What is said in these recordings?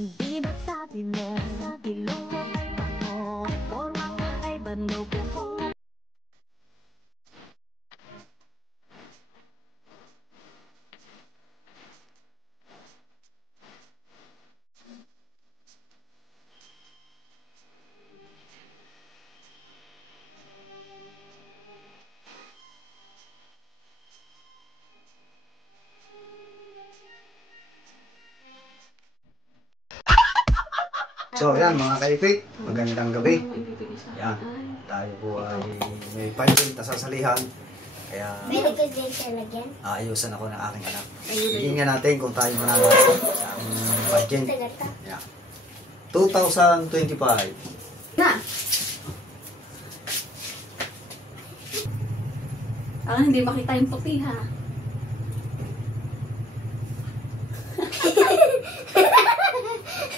Di ba sabi mo, ilong mo ay bango, forma mo ay bando, kung So yan mga kaipit, magandang gabi. Yan, tayo po ay may pageant na sasalihan. Kaya ayusan ako ng aking anak. Tingnan natin kung tayo manalo sa aking pageant. Yan. 2025. Na! Hindi makita yung puti ha.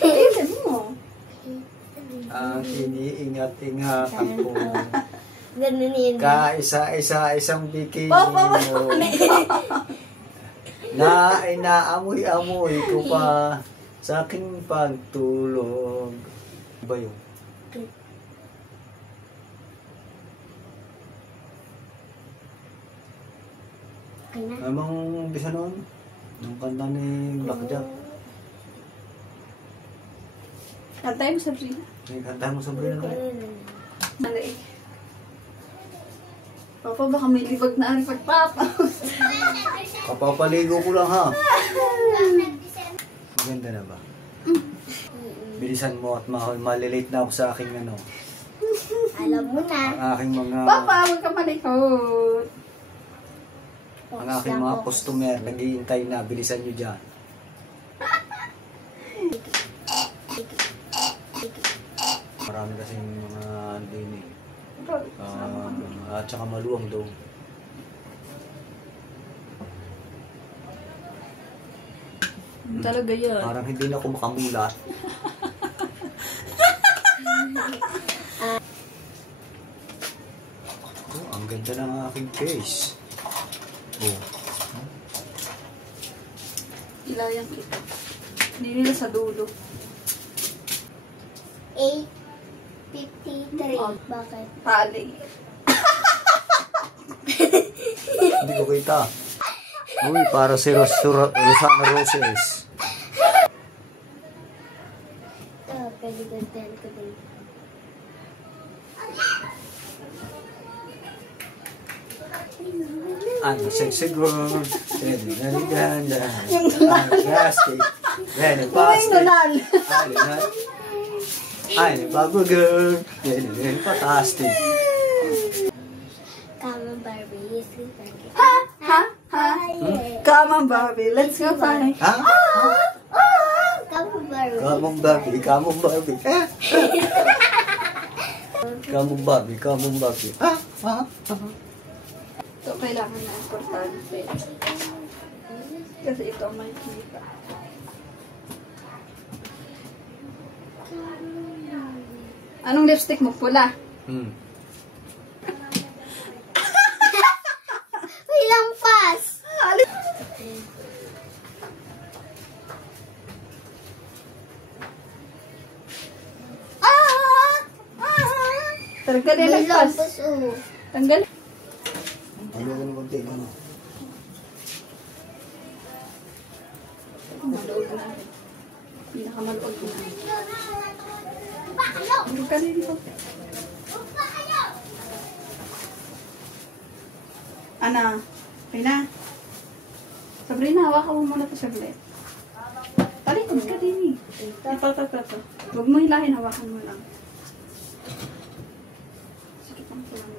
Sabi mo. Ang iniingat-ingatan ko. Kaisa-isang bikini mo. Na inaamoy-amoy ko pa sa aking pagtulog. Ba yun? Namang umpisa noon? Nung kanta ni Blackjack. Kantay mo sa Brina. Kantay mo sa Brina naman. Mali. Papa, baka may libag na ari pagpapa. Kapapaligo ko lang ha. Maganda na ba? Bilisan mo at malilate na ako sa aking ano. Alam mo na. Ang aking mga... Papa, huwag ka malikot. Ang aking mga customer, naghihintay na. Bilisan nyo dyan. Marami kasing mga din eh. At saka maluwang daw. Talaga yun. Parang hindi na ako makamulat. Oh, ang ganda ng aking face. Oh. Ilayang kita. Hindi nila sa dulo. 8:53. Oh. Bakit? Pali. Hindi ko kita. Uy, para si Rosana Roses. Pwede gantihan ko din. I'm a sexy girl. Ganda. I'm plastic. Very plastic. I'm a bubble girl. Very fantastic. Come on, Barbie. Ha? Ha? Ha? Come on, Barbie. Let's go fight. Ha? Come on, Barbie. Come on, Barbie. Come on, Barbie. Come on, Barbie. Come on, Barbie. Ito kailangan na importante. Kasi ito ang makikita. Anong lipstick mo? Pula? May lampas! Tanggalin May lampas. lampas, oh. Tanggal. Ano ka naman tayo ano? Maluog na. Pinakamaluog na. Tanggalin ko. Ana, Rina. Sabrina, hawakan mo muna ito saglit. Talikod ka din eh. Ito. Huwag mo hilahin, hawakan mo lang. Sige, pang lang.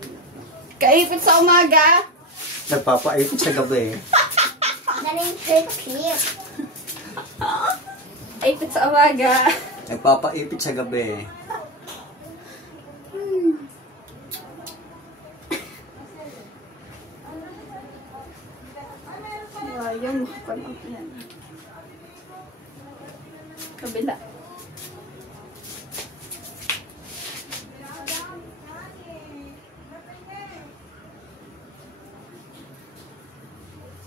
Kaipit sa umaga. Nagpapaipit sa gabi. Galing trip. Ipit sa umaga. Nagpapaipit sa gabi. Ayaw mo pa lang yan. Kabila.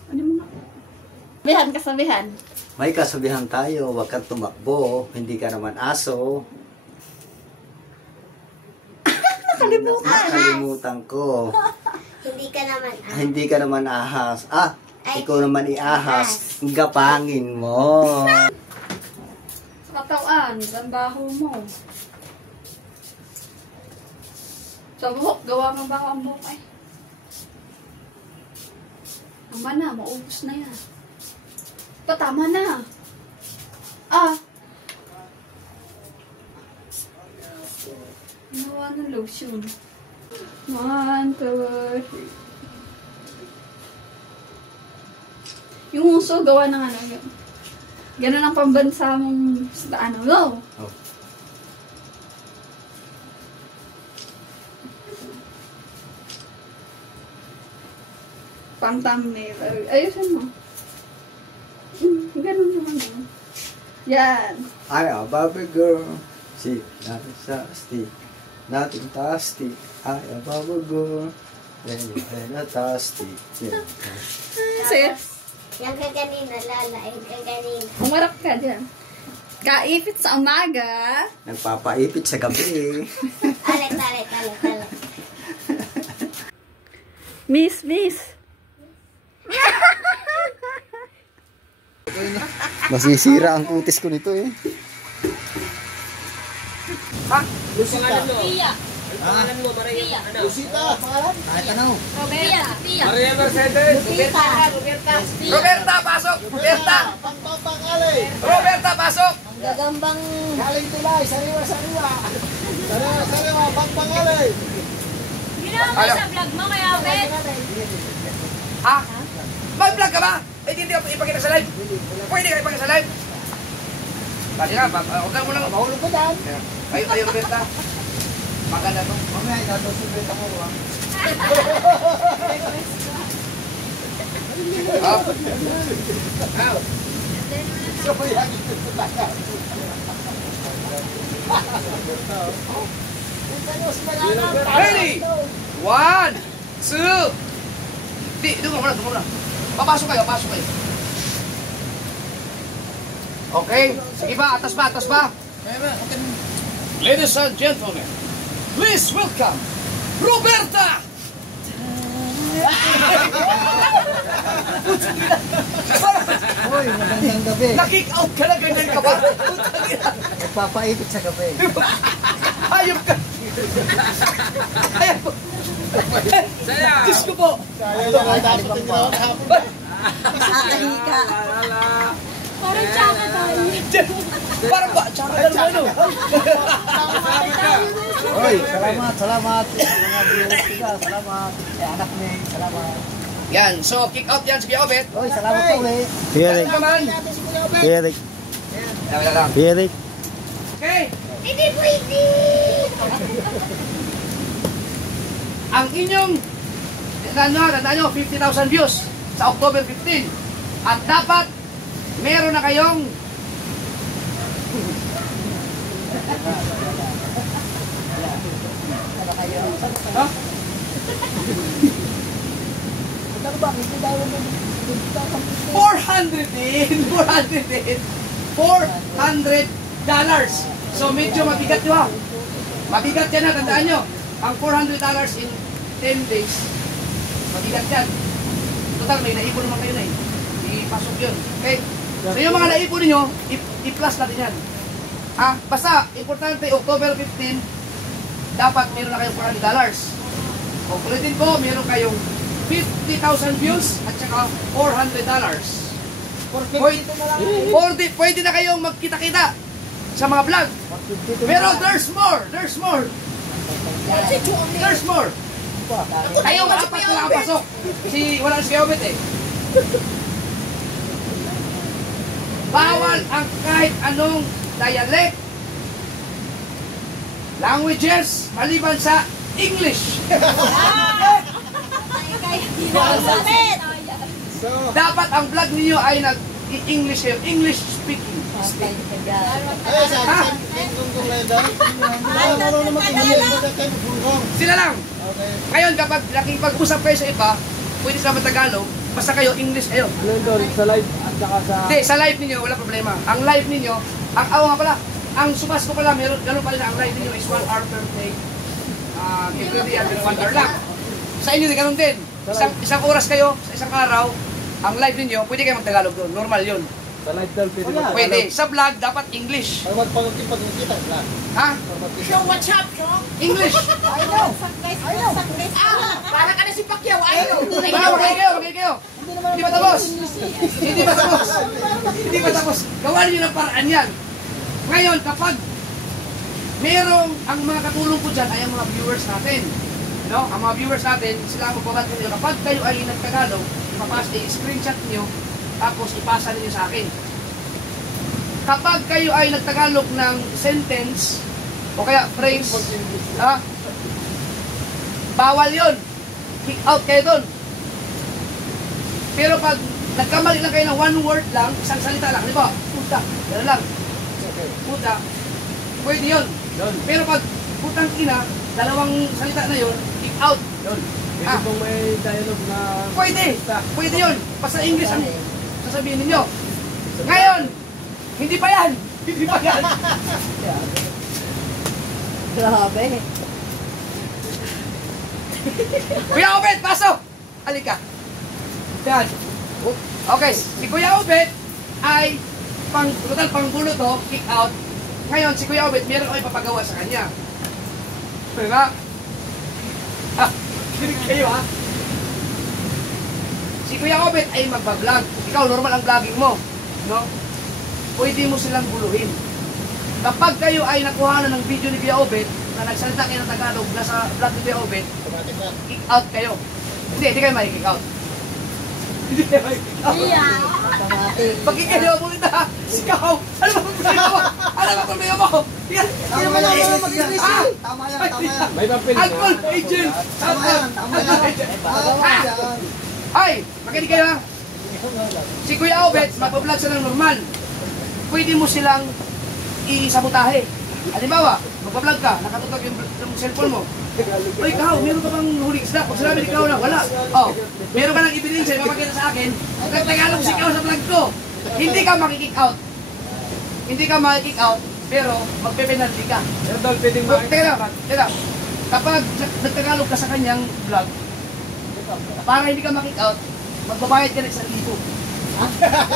Ano mo nga? Sabihan ka, sabihan. May kasabihan tayo, huwag kang tumakbo, hindi ka naman aso. Nakalimutan ko. Hindi ka naman Hindi ka naman ahas. Ikaw naman iahas. Gapangin mo. Sa katawan, ang baho mo. Sa buhok, gawa ng baho ang buhok ay. Tama na, maubos na yan. Tama na. Ginawa ng lotion. 1, 2, 3. Yung uso, gawa ng ano yun. Ganun ang pambansa mong ano, no? Oh. Pang thumbnail. Ayusin mo. Ganun naman yun. Yan. I am Barbie girl. See, nothing tasty. Nothing tasty. I am Barbie girl. When you are not tasty. Yeah. Sige. Yan ka kanina, lalain ka kanina. Umarap ka dyan. Kaipit sa umaga. Nagpapaipit sa gabi. Talik. Miss. Masisira ang kutis ko nito eh. Pangalan mo, Maria. Ano? Kahit ano. Maria Mercedes. Roberta, pasok! Roberta! Roberta, pasok! Gagambang... Galing tulay, sariwa. Sariwa, pangpangalay. Ginawa mo sa vlog mo, kaya wait. Ha? Mag-vlog ka ba? Eh, hindi ako ipakita sa live. Pwede ka ipakita sa live. Pwede ka, huwag ka muna. Mahulog ko dyan. Kayo, Roberta. Maganda to. Mamaya, natusulit ako. So, yan ito sa tayo. Ready? 1, 2. Doon muna. Papasok kayo. Okay. Sige ba? Atas ba? Ladies and gentlemen, please welcome Roberta! Hoy, magandang gabi. Nakick out ka na, ganyan ka ba? Nagpapaipit sa gabi. Hayop ka! Hayop! Diyos ko po! Parang tsaka tayo. Parang ba? Tsaka na naman, no? Hoy, salamat. Mga viewers ka, salamat. Anak ni, salamat. Yan, so kick out yan, sige, Obet. Hoy, salamat po eh. Eric. Naman. Eric. Lang. Eric. Okay. Hindi pwede! Ang inyong tandaan nyo, 50,000 views sa October 15. At dapat meron na kayong huh? 400 din. $400. So medyo mabigat nyo ha. Mabigat yan ha, tandaan nyo. Ang $400 in 10 days, mabigat yan. Total, may naipon naman kayo na eh. Ipasok yun. Okay? So yung mga naipon ninyo, i-plus natin yan. Basta, importante, October 15, dapat meron na kayong $400. O ulitin ko, meron kayong 50,000 views at saka $400. Pwede na kayong magkita-kita sa mga vlog. Pero there's more. Kayong apat na nakapasok. Wala si Obet eh. Bawal ang kahit anong dialect, languages, maliban sa English. Dapat ang vlog niyo ay nag-English kayo, English speaking. Sila lang. Ngayon kapag nakipag-usap kayo sa iba, pwede sa Tagalog, basta kayo, English kayo. Ano doon, sa live at saka sa... Hindi, sa live ninyo, wala problema. Ang live ninyo, nga pala, ang subas ko pala, meron, gano'n pala na ang live ninyo is 1 hour per day. Every day, 1 hour lang. Sa inyo, di ganun din. Isang oras kayo, sa isang araw, ang live ninyo, pwede kayo mag-Tagalog doon. Normal yun. Sa live doon, pwede Wala. Pwede. Sa vlog, dapat English. Ay, pag-kita lang. Ha? Show what's up, show? English. Para ka na si Pacquiao, ayaw. Magay kayo. Hindi pa tapos. Hindi pa tapos. Hindi pa tapos. Gawan nyo ng paraan yan. Ngayon, kapag merong ang mga katulong ko dyan ay ang mga viewers natin. No? Ang mga viewers natin, sila ang magbabat nyo. Kapag kayo ay nagtagalog, ipapas, i-screenshot nyo, tapos ipasa ninyo sa akin. Kapag kayo ay nagtagalog ng sentence, o kaya phrase, bawal yun. Kick out kayo doon. Pero pag nagkamali lang kayo ng one word lang, isang salita lang, di ba? Puta, gano'n lang. Puta, pwede yun. Pero pag putang ina, dalawang salita na yun, kick out. Yun. Pwede pong may dialogue na... Pwede yun. Basta English ang sasabihin ninyo. Ngayon, hindi pa yan. Hindi pa yan. Grabe. Kuya Obet, pasok! Halika. Yan. Okay, si Kuya Obet ay total panggulo to, kick out. Ngayon, si Kuya Obet, meron ko ipapagawa sa kanya. Diba? Kinig kayo ha. Si Kuya Obet ay magbablog. Ikaw, normal ang vlogging mo. No? Pwede mo silang guluhin. Kapag kayo ay nakuha ng video ni Kuya Obet, na nagsalita kayo ng Tagalog, nasa vlog ni Kuya Obet, kick out kayo. Hindi kayo may kick out. Hindi kayo may kick out. Bakit kayo mo ito ha? Ikaw! Ano ba problema mo? Ano ba problema mo? Yan! Tama yan, mag-English. Tama yan. May papel ka. Alcohol agent! Tama yan. Ay! Makinig kayo ha? Si Kuya Obet, magpa-vlog siya ng normal. Pwede mo silang isabotahe. Halimbawa, magpa-vlog ka, nakatutok yung cellphone mo. Uy, Kao, meron ka bang huling isda? Pag sinabi ni Kao na, wala. Oh, meron ka ng ebidensya, ipapakita sa akin. Nagtagalog si Kao sa vlog ko. Hindi ka makikick out. Hindi ka makikick out, pero magpe-penalty ka. Pero doon, pwedeng Teka. Kapag nagtagalog ka sa kanyang vlog, para hindi ka makick out, magbabayad ka ng 1,000.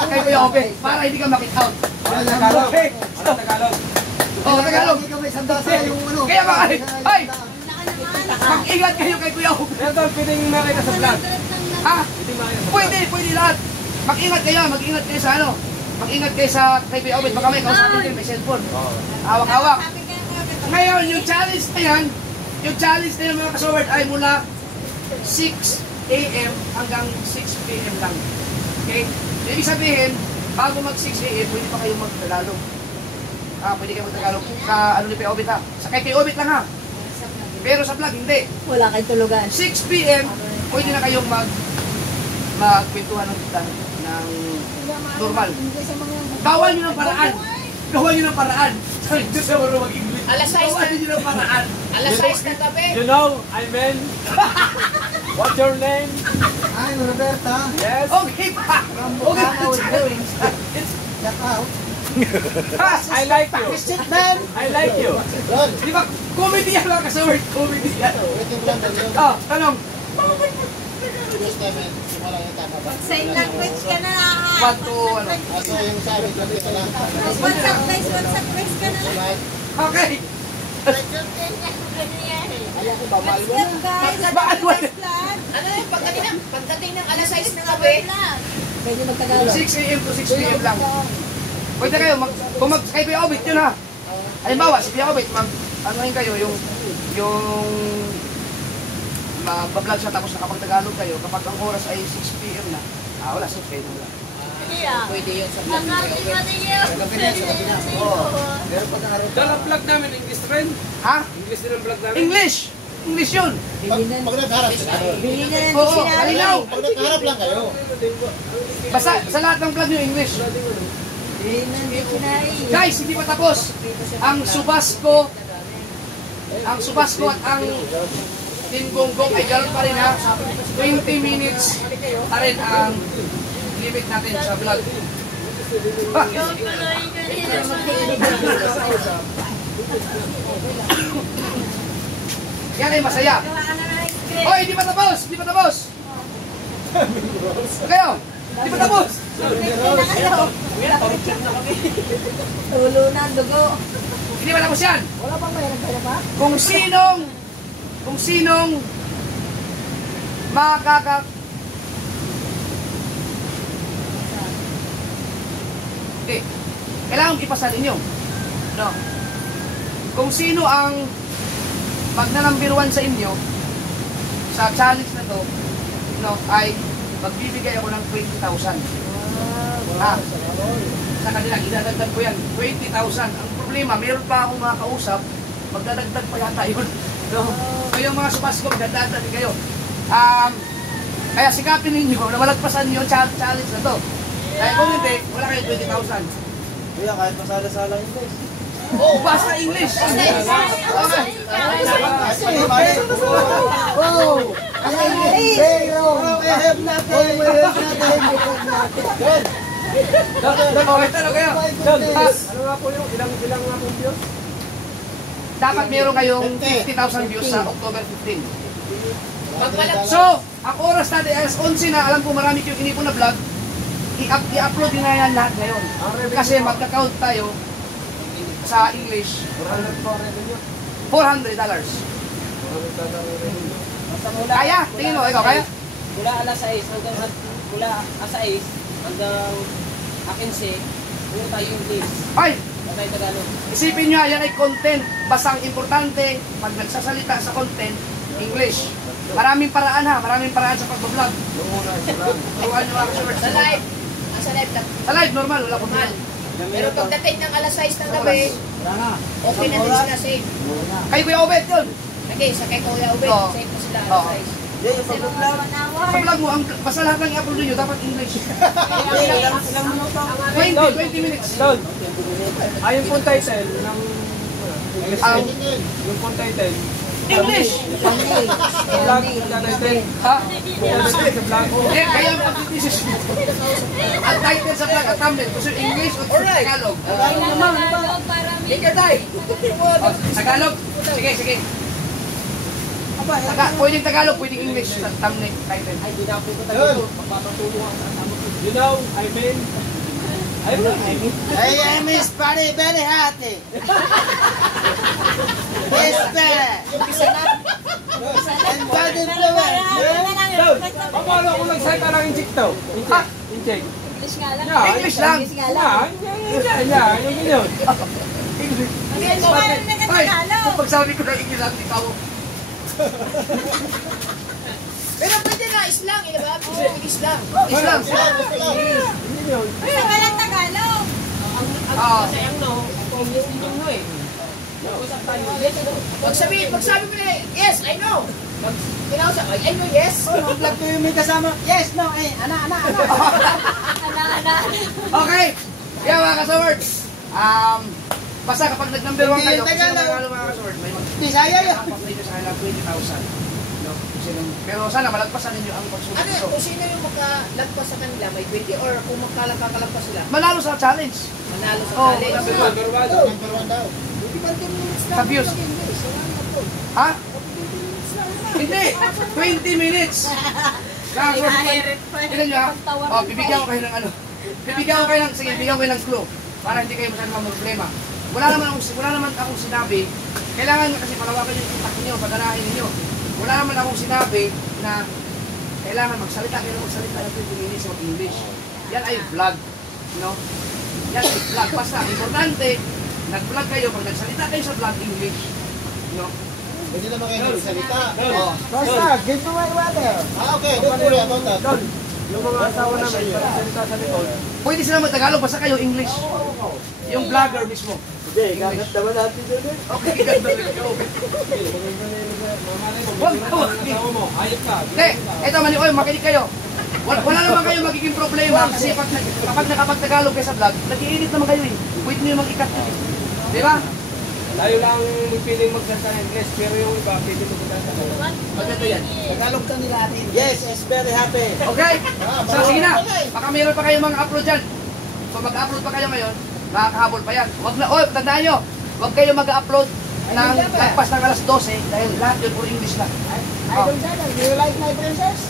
Kaya Kuya Obet, para hindi ka makick out. Tagalog. Ano Tagalog? Oh, Tagalog. Kaya ba, ay! Mag-ingat kayo kay Kuya Obet. Pero doon, pwedeng makita sa vlog. Ha? Pwedeng makita sa Pwede lahat. Mag-ingat kayo sa ano. Mag-ingat kayo sa kay Kuya Obet. Baka may kausapin din, may cellphone. Hawak-hawak. Ngayon, yung challenge na yan, mga kasoward ay mula 6 AM hanggang 6 PM lang. Okay? Ibig sabihin, bago mag 6 AM, pwede pa kayong mag-Tagalog. Pwede kayo mag-Tagalog. Sa ano ni Kuya Obet ha. Sa kay Kuya Obet lang ha. Pero sa vlog, hindi. Wala kayong tulugan. 6 PM, pwede na kayong magkwentuhan ng normal. Gawan nyo ng paraan. Sorry, Diyos na marunong mag-English. Alas 6 Gawan nyo ng paraan. Alas 6 ng gabi. You know, I mean, what's your name? Ay, Roberta. Yes. Okay pa. Okay. I like you. I like you. Di ba, comedy yan lang kasi word, comedy yan. Tanong. Sign language ka na. What to, ano? WhatsApp guys ka na lang. Okay. Let's go guys. Bakit wala? Ano yung pagdating ng alas 6 ng gabi? Pwede magtagalog. 6 AM to 6 PM lang. Pwede kayo, kung kay Kuya Obet yun ha. Halimbawa, si Kuya Obet, ano rin kayo, yung magbablog siya tapos nakapag-Tagalog kayo, kapag ang oras ay 6 PM na, wala, 6 PM lang. Pwede yun sa vlog mo. Doon ang vlog namin, English rin. Ha? English din ang vlog namin. English! English yun! Pag nagharap sila. Bili na ng Oo, dictionary. malinaw! Pag nagharap lang kayo. Basta sa lahat ng vlog nyo, English. Bili na ng dictionary. Guys, hindi pa tapos. Ang subas ko at ang Team Gonggong ay ganoon pa rin ha. 20 minutes pa rin ang limit natin sa vlog. Yan ay masaya. Hoy, di pa tapos! Di pa tapos! Kayo! Di pa tapos! Tulo na, dugo. Hindi pa tapos yan! Wala pa ba yan? Kaya pa? Kung sinong makaka... Hindi. Kailangan ipasa ninyo. No. Kung sino ang magnanumber 1 sa inyo, sa challenge na to, no, ay magbibigay ako ng 20,000. Sa kanila, idadagdag ko yan. 20,000. Ang problema, meron pa akong mga kausap, magdadagdag pa yata yun. No? Kayong mga sumasko, magdadagdag kayo. Kaya sikapin ninyo na malagpasan nyo challenge na to. Kaya kung hindi, wala kayo 20,000. Kuya, kahit masala-sala yung guys. Oh, basta English! Okay. Oh! Tanong kayo. Ano nga po yung ilang nga po views? Dapat meron kayong 50,000 views sa October 15. So, ang oras natin ay 11 na, alam ko marami kayong inipon na vlog, i-upload din na yan lahat ngayon. Kasi magka-count tayo sa English. $400. Kaya? Tingin mo, ikaw kaya? Mula alas 6 hanggang mula alas 6 hanggang 15, puno tayo yung English. Ay! Patay Tagalog. Isipin nyo, yan ay content. Basta ang importante, pag nagsasalita sa content, English. Maraming paraan ha, maraming paraan sa pag-vlog. Turuan nyo ako Sa live. Sa live lang. Sa live, normal, wala problema. Pero pagdating ng alas 6 ng gabi, okay na din sila safe. Kay Kuya Obet yun. Okay, sa kay Kuya Ubed, Oo. safe na sila Oo. alas 6. Sa vlog mo, basta lahat lang i-upload nyo, dapat English. 20 minutes. Yung pong title ng... Ang Yung pong title. English! Vlog, title. Ha? Sa vlog. Eh, kaya ang pag-decision. Ang title sa vlog at thumbnail, gusto English o Tagalog? Ikatay! Tagalog? Sige, sige. Pwedeng Tagalog, pwedeng English sa thumbnail, title. Ay, di na ako ko Tagalog. Magpapatulong ang kasama ko. You know, I mean... I miss Buddy very happy. Yes, better. And Buddy Paano kung nag-site lang yung chick to? Yung chick. English nga lang. English lang. Yung yun. English. English nga lang na Ay, Tagalog. kung pagsabi ko ng English lang, ikaw. Pero pwede na, islang, ilabab. Islang. Islam. Basta walang Tagalog. Sayang no, English din yung no eh. Usap tayo. Pagsabi ko na, yes, I know. Pag kinausap, I know, yes. Vlog ko yung may kasama. Yes, no, ana. Okay. Yeah, mga kaswords. Basta kapag nag-number 1 kayo, kasi Tagalog mga kaswords, may Bisaya yun. mag-upload nyo sa kanila 20,000. No? Pero sana malagpasan ninyo ang pagsunod Ano, nito. kung sino yung makalagpas sa kanila, may 20, or kung makakalagpas sila, Manalo sa challenge. manalo sa Oh, challenge. Number one daw. Sa views. Ha? Hindi. 20 minutes. Tignan nyo ha. Oh, bibigyan ko kayo ng ano. Bibigyan ko kayo ng, sige, bibigyan ko kayo ng clue. Para hindi kayo masyadong problema. Wala naman akong sinabi. Kailangan kasi palawakan yung impact niyo, paganahin niyo. Wala naman akong sinabi na kailangan magsalita ng 20 minutes of English. Yan ay vlog. No? Yan ay vlog. Basta, importante, nag-vlog kayo, pag nagsalita kayo sa vlog, English. No? Pwede naman kayo nagsalita. Oh. Basta, give me my water. Okay, don't worry about that. Yung mga asawa namin, pagsalita sa likod. Pwede sila mag-Tagalog, basta kayo English. Yung vlogger mismo. Hindi, gagat naman natin doon. Okay, ganda rin kayo. Huwag ka, huwag ka. Asawa mo, ayot ka. Hindi, eto Manioy, makinig kayo. Wala naman kayo magiging problema kasi kapag nakapag-Tagalog kayo sa vlog, nag-i-edit naman kayo eh. Pwede nyo mag-ikat yun eh. Di ba? Tayo lang piling magsalita ng English, pero yung iba piling magsalita ng Maganda yan. Tagalog ka nila natin. Yes, is very happy. Okay? So, sige na. Baka meron pa kayong mga upload dyan. So, mag-upload pa kayo ngayon, makakahabol pa yan. Wag na, tandaan nyo, huwag kayo mag-upload ng lagpas ng alas 12 dahil lahat yun puro English lang. Idol channel, do you like my princess?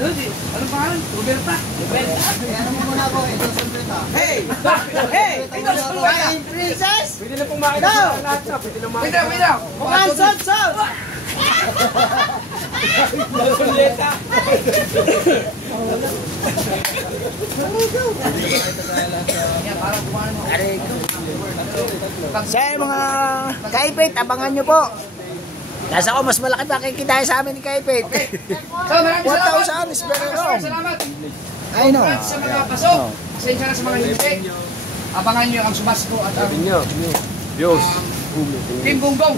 Anong pangalan? Roberta. Kaya naman muna ako, Idol Solbreta. Hey! Hey! Ito, My princess! Pwede na pong makita sa lahat na. Pwede na Wait na, wait na. One shot! Masuleta. Yan, parang kumain mo. Sa mga Kaipit, abangan nyo po. Nasa ako, mas malaki pa kikitain sa amin ni Kaipit. So, maraming salamat. 1,000 is very Maraming long. salamat. I know. Congrats sa mga pasok. Pasensya na sa mga hindi. Abangan nyo ang sumasko at ang Team Gonggong.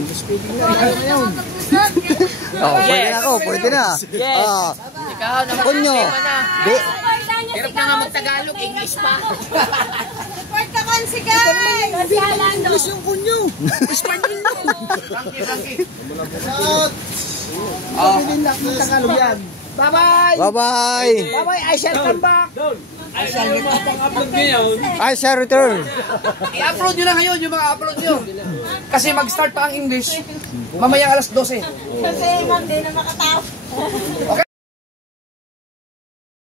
Oh, pwede na ako, pwede na. Yes. Ikaw naman. Kunyo. Hirap na nga mag-Tagalog, English pa. Support ka man si guys! English yung kunyo. Espanyol yun. Frankie. Pwede na ng Tagalog yan. Bye-bye! Bye-bye! Bye-bye! I shall come back! I shall upload ngayon. I shall return! I-upload nyo na ngayon yung mga upload nyo. Kasi mag-start pa ang English. Mamayang alas 12. Kasi Monday na makatao.